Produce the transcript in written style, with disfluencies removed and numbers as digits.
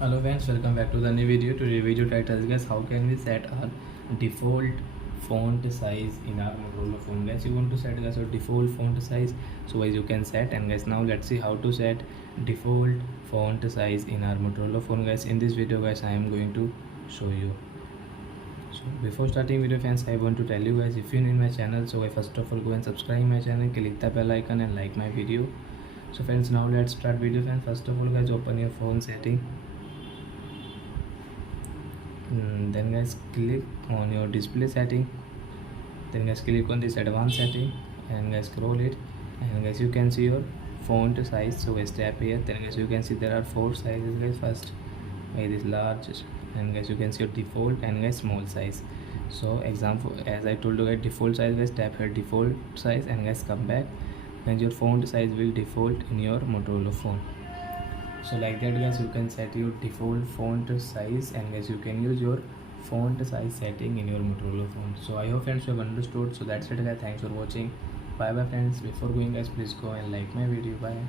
Hello friends, welcome back to the new video. Today video title is guys, how can we set our default font size in our Motorola phone. Guys, you want to set guys your default font size, so guys you can set. And guys, now let's see how to set default font size in our Motorola phone. Guys, in this video guys, I am going to show you. So before starting video friends, I want to tell you guys, if you're new in my channel, so guys, first of all go and subscribe my channel, click the bell icon and like my video. So friends, now let's start video friends. First of all guys, open your phone setting. Then guys, click on your display setting. Then guys, click on this advanced setting and guys, scroll it, and guys, you can see your font size. So guys, tap here. Then guys, you can see there are 4 sizes guys. First this large, and guys, you can see your default and guys, small size. So example, as I told you guys, default size guys, tap here default size and guys, come back, and your font size will default in your Motorola phone. So like that guys, you can set your default font size, and guys, you can use your font size setting in your Motorola phone. So I hope friends you have understood. So that's it guys, thanks for watching. Bye bye friends. Before going guys, please go and like my video. Bye.